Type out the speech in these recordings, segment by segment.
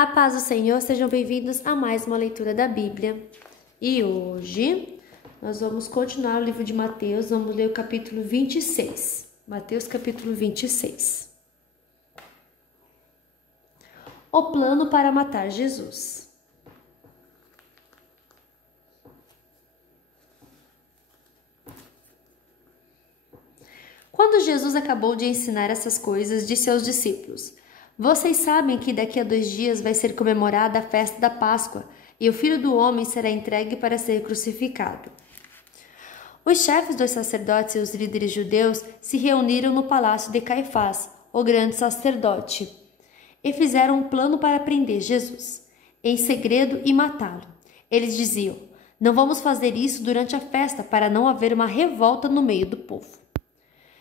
A paz do Senhor, sejam bem-vindos a mais uma leitura da Bíblia. E hoje nós vamos continuar o livro de Mateus, vamos ler o capítulo 26. Mateus capítulo 26. O plano para matar Jesus. Quando Jesus acabou de ensinar essas coisas, disse aos discípulos: Vocês sabem que daqui a 2 dias vai ser comemorada a festa da Páscoa e o Filho do Homem será entregue para ser crucificado. Os chefes dos sacerdotes e os líderes judeus se reuniram no palácio de Caifás, o grande sacerdote, e fizeram um plano para prender Jesus, em segredo, e matá-lo. Eles diziam: Não vamos fazer isso durante a festa para não haver uma revolta no meio do povo.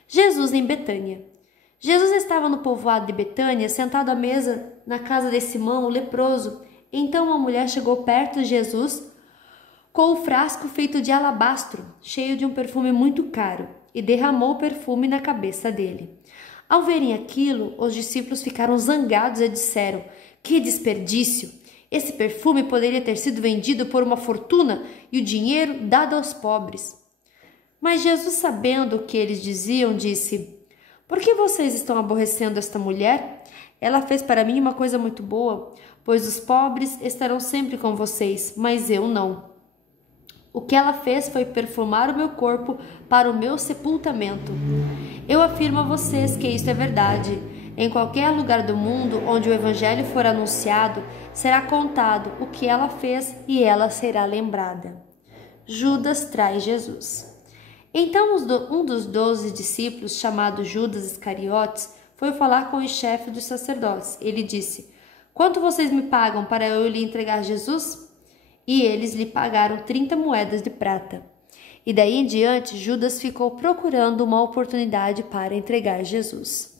Jesus em Betânia. Jesus estava no povoado de Betânia, sentado à mesa na casa de Simão, o leproso. Então uma mulher chegou perto de Jesus com um frasco feito de alabastro, cheio de um perfume muito caro, e derramou o perfume na cabeça dele. Ao verem aquilo, os discípulos ficaram zangados e disseram: Que desperdício! Esse perfume poderia ter sido vendido por uma fortuna e o dinheiro dado aos pobres. Mas Jesus, sabendo o que eles diziam, disse: Por que vocês estão aborrecendo esta mulher? Ela fez para mim uma coisa muito boa, pois os pobres estarão sempre com vocês, mas eu não. O que ela fez foi perfumar o meu corpo para o meu sepultamento. Eu afirmo a vocês que isso é verdade. Em qualquer lugar do mundo onde o evangelho for anunciado, será contado o que ela fez e ela será lembrada. Judas trai Jesus. Então um dos 12 discípulos, chamado Judas Iscariotes, foi falar com o chefe dos sacerdotes. Ele disse: Quanto vocês me pagam para eu lhe entregar Jesus? E eles lhe pagaram 30 moedas de prata. E daí em diante, Judas ficou procurando uma oportunidade para entregar Jesus.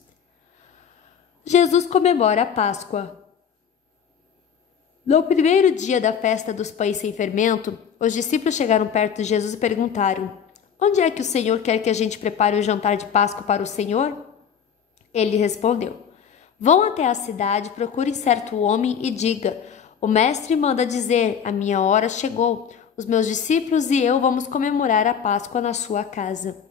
Jesus comemora a Páscoa. No primeiro dia da festa dos pães sem fermento, os discípulos chegaram perto de Jesus e perguntaram: Onde é que o Senhor quer que a gente prepare o jantar de Páscoa para o Senhor? Ele respondeu: Vão até a cidade, procurem certo homem e diga: O mestre manda dizer, a minha hora chegou. Os meus discípulos e eu vamos comemorar a Páscoa na sua casa.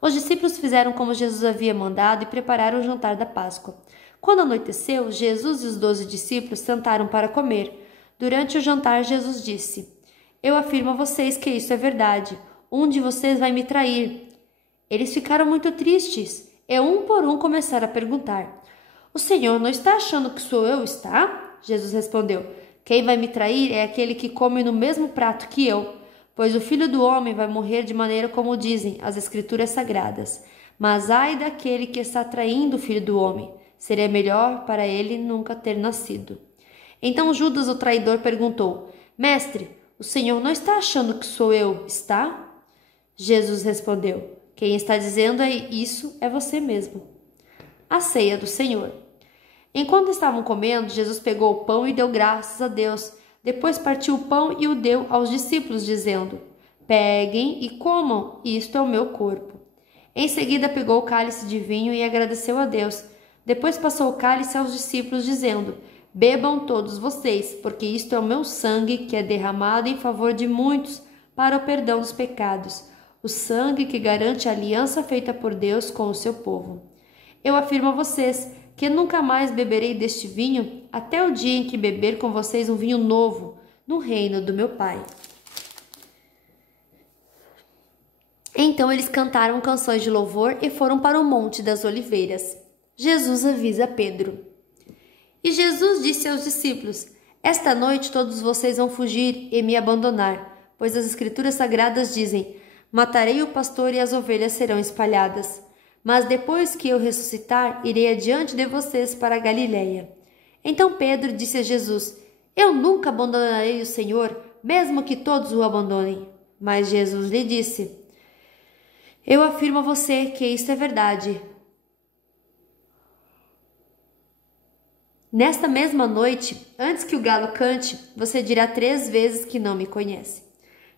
Os discípulos fizeram como Jesus havia mandado e prepararam o jantar da Páscoa. Quando anoiteceu, Jesus e os 12 discípulos sentaram para comer. Durante o jantar, Jesus disse: Eu afirmo a vocês que isso é verdade. Um de vocês vai me trair. Eles ficaram muito tristes e um por um começaram a perguntar: O Senhor não está achando que sou eu, está? Jesus respondeu: Quem vai me trair é aquele que come no mesmo prato que eu, pois o Filho do Homem vai morrer de maneira como dizem as Escrituras Sagradas. Mas ai daquele que está traindo o Filho do Homem. Seria melhor para ele nunca ter nascido. Então Judas, o traidor, perguntou: Mestre, o Senhor não está achando que sou eu, está? Jesus respondeu: Quem está dizendo isso é você mesmo. A ceia do Senhor. Enquanto estavam comendo, Jesus pegou o pão e deu graças a Deus. Depois partiu o pão e o deu aos discípulos, dizendo: Peguem e comam, isto é o meu corpo. Em seguida pegou o cálice de vinho e agradeceu a Deus. Depois passou o cálice aos discípulos, dizendo: Bebam todos vocês, porque isto é o meu sangue que é derramado em favor de muitos para o perdão dos pecados. O sangue que garante a aliança feita por Deus com o seu povo. Eu afirmo a vocês que nunca mais beberei deste vinho até o dia em que beber com vocês um vinho novo no reino do meu Pai. Então eles cantaram canções de louvor e foram para o Monte das Oliveiras. Jesus avisa Pedro. E Jesus disse aos discípulos: Esta noite todos vocês vão fugir e me abandonar, pois as Escrituras Sagradas dizem: Matarei o pastor e as ovelhas serão espalhadas. Mas depois que eu ressuscitar, irei adiante de vocês para a Galileia. Então Pedro disse a Jesus: Eu nunca abandonarei o Senhor, mesmo que todos o abandonem. Mas Jesus lhe disse: Eu afirmo a você que isto é verdade. Nesta mesma noite, antes que o galo cante, você dirá 3 vezes que não me conhece.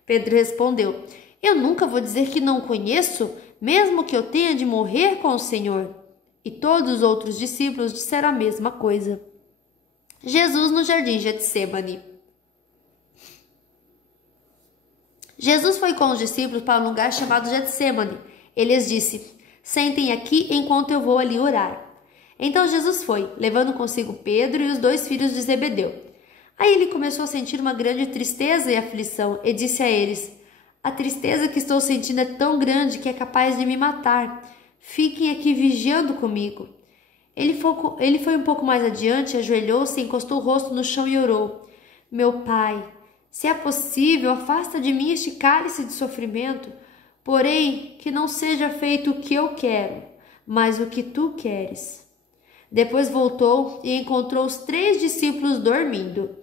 Pedro respondeu: Eu nunca vou dizer que não o conheço, mesmo que eu tenha de morrer com o Senhor. E todos os outros discípulos disseram a mesma coisa. Jesus no jardim Getsêmani. Jesus foi com os discípulos para um lugar chamado Getsêmani. Ele lhes disse: sentem aqui enquanto eu vou ali orar. Então Jesus foi, levando consigo Pedro e os 2 filhos de Zebedeu. Aí ele começou a sentir uma grande tristeza e aflição e disse a eles: a tristeza que estou sentindo é tão grande que é capaz de me matar. Fiquem aqui vigiando comigo. Ele foi um pouco mais adiante, ajoelhou-se, encostou o rosto no chão e orou: meu Pai, se é possível, afasta de mim este cálice de sofrimento, porém que não seja feito o que eu quero, mas o que tu queres. Depois voltou e encontrou os 3 discípulos dormindo.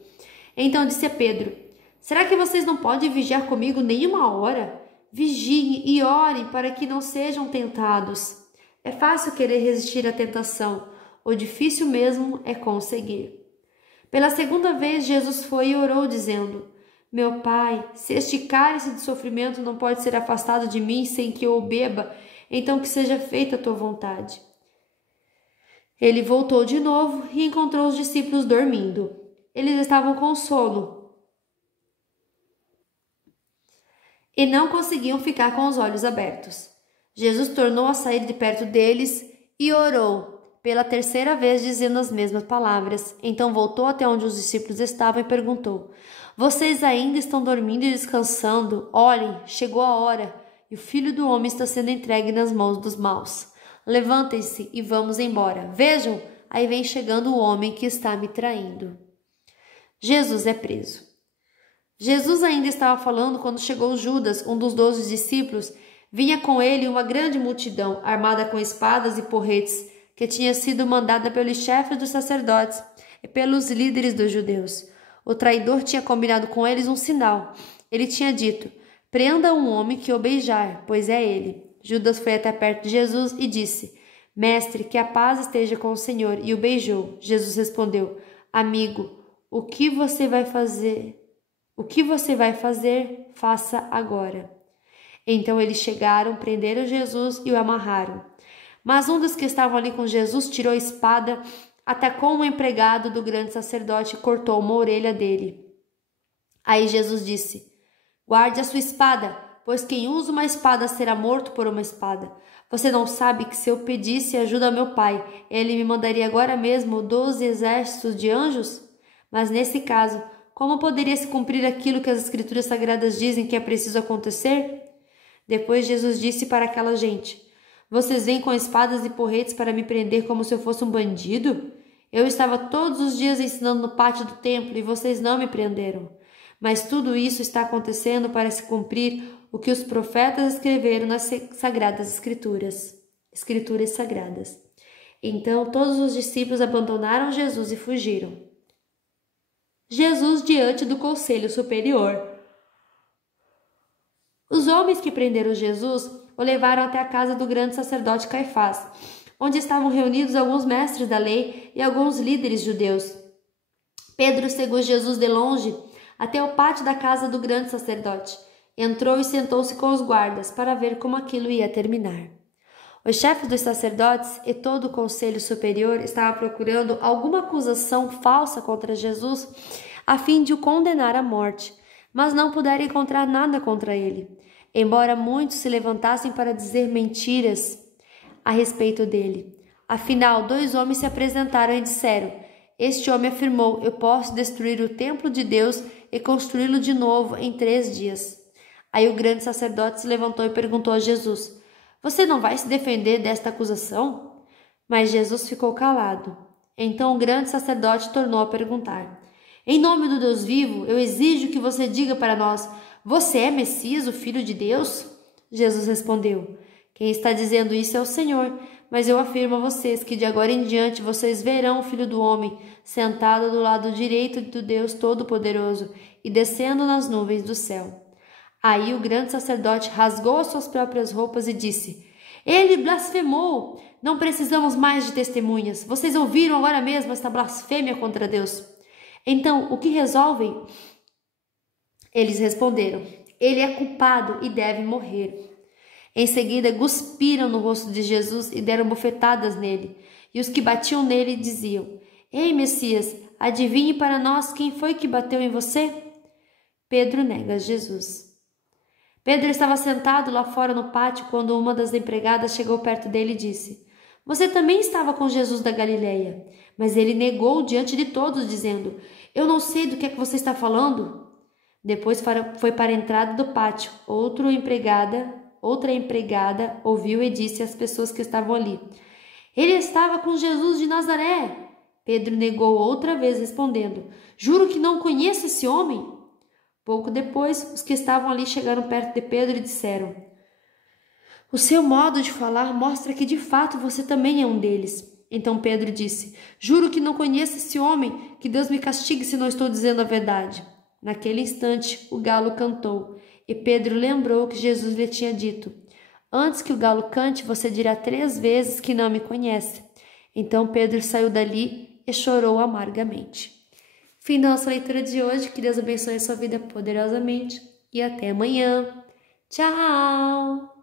Então disse a Pedro: será que vocês não podem vigiar comigo nem uma hora? Vigiem e orem para que não sejam tentados. É fácil querer resistir à tentação, o difícil mesmo é conseguir. Pela segunda vez Jesus foi e orou dizendo: meu Pai, se este cálice de sofrimento não pode ser afastado de mim sem que eu o beba, então que seja feita a tua vontade. Ele voltou de novo e encontrou os discípulos dormindo. Eles estavam com sono e não conseguiam ficar com os olhos abertos. Jesus tornou a sair de perto deles e orou pela 3ª vez, dizendo as mesmas palavras. Então voltou até onde os discípulos estavam e perguntou: vocês ainda estão dormindo e descansando? Olhem, chegou a hora e o Filho do Homem está sendo entregue nas mãos dos maus. Levantem-se e vamos embora. Vejam, aí vem chegando o homem que está me traindo. Jesus é preso. Jesus ainda estava falando quando chegou Judas, um dos 12 discípulos. Vinha com ele uma grande multidão, armada com espadas e porretes, que tinha sido mandada pelos chefes dos sacerdotes e pelos líderes dos judeus. O traidor tinha combinado com eles um sinal. Ele tinha dito: prenda um homem que o beijar, pois é ele. Judas foi até perto de Jesus e disse: mestre, que a paz esteja com o Senhor, e o beijou. Jesus respondeu: amigo, o que você vai fazer? O que você vai fazer, faça agora. Então eles chegaram, prenderam Jesus e o amarraram. Mas um dos que estavam ali com Jesus tirou a espada, atacou um empregado do grande sacerdote e cortou uma orelha dele. Aí Jesus disse: guarde a sua espada, pois quem usa uma espada será morto por uma espada. Você não sabe que se eu pedisse ajuda ao meu Pai, ele me mandaria agora mesmo 12 exércitos de anjos? Mas nesse caso, como poderia se cumprir aquilo que as Escrituras Sagradas dizem que é preciso acontecer? Depois Jesus disse para aquela gente: vocês vêm com espadas e porretes para me prender como se eu fosse um bandido? Eu estava todos os dias ensinando no pátio do templo e vocês não me prenderam. Mas tudo isso está acontecendo para se cumprir o que os profetas escreveram nas Sagradas Escrituras Sagradas. Então todos os discípulos abandonaram Jesus e fugiram. Jesus diante do Conselho Superior. Os homens que prenderam Jesus o levaram até a casa do grande sacerdote Caifás, onde estavam reunidos alguns mestres da lei e alguns líderes judeus. Pedro seguiu Jesus de longe até o pátio da casa do grande sacerdote. Entrou e sentou-se com os guardas para ver como aquilo ia terminar. Os chefes dos sacerdotes e todo o conselho superior estavam procurando alguma acusação falsa contra Jesus a fim de o condenar à morte, mas não puderam encontrar nada contra ele, embora muitos se levantassem para dizer mentiras a respeito dele. Afinal, 2 homens se apresentaram e disseram: este homem afirmou: eu posso destruir o templo de Deus e construí-lo de novo em 3 dias. Aí o grande sacerdote se levantou e perguntou a Jesus: você não vai se defender desta acusação? Mas Jesus ficou calado. Então o grande sacerdote tornou a perguntar: em nome do Deus vivo, eu exijo que você diga para nós: você é Messias, o Filho de Deus? Jesus respondeu: quem está dizendo isso é o Senhor, mas eu afirmo a vocês que de agora em diante vocês verão o Filho do Homem sentado do lado direito do Deus Todo-Poderoso e descendo nas nuvens do céu. Aí o grande sacerdote rasgou as suas próprias roupas e disse: ele blasfemou! Não precisamos mais de testemunhas. Vocês ouviram agora mesmo esta blasfêmia contra Deus. Então, o que resolvem? Eles responderam: ele é culpado e deve morrer. Em seguida, cuspiram no rosto de Jesus e deram bofetadas nele. E os que batiam nele diziam: ei, Messias, adivinhe para nós quem foi que bateu em você? Pedro nega Jesus. Pedro estava sentado lá fora no pátio quando uma das empregadas chegou perto dele e disse: Você também estava com Jesus da Galileia. Mas ele negou diante de todos, dizendo: Eu não sei do que é que você está falando. Depois foi para a entrada do pátio. Outra empregada ouviu e disse às pessoas que estavam ali: Ele estava com Jesus de Nazaré. Pedro negou outra vez, respondendo: Juro que não conheço esse homem. Pouco depois, os que estavam ali chegaram perto de Pedro e disseram: O seu modo de falar mostra que de fato você também é um deles. Então Pedro disse: Juro que não conheço esse homem, que Deus me castigue se não estou dizendo a verdade. Naquele instante, o galo cantou, e Pedro lembrou que Jesus lhe tinha dito: Antes que o galo cante, você dirá 3 vezes que não me conhece. Então Pedro saiu dali e chorou amargamente. Fim da nossa leitura de hoje. Que Deus abençoe a sua vida poderosamente e até amanhã. Tchau!